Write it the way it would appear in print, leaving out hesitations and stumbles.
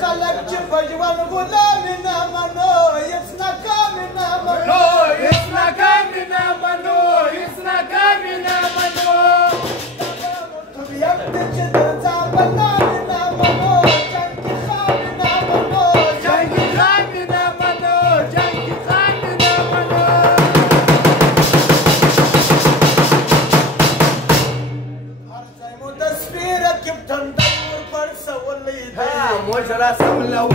خلک چې په ژوند غلامي نه منو هېڅ ناکامي نه منو هېڅ ناکامي نه منو هېڅ ناکامي نه منو طبیعت دی چې د ځان بدنامي نه منو جنګ کې خامي نه منو جنګ کې خامي نه منو جنګ کې خامي نه منو هر ځای مو د سپېره کپټن د ور پړسولی دی موږ راسم لو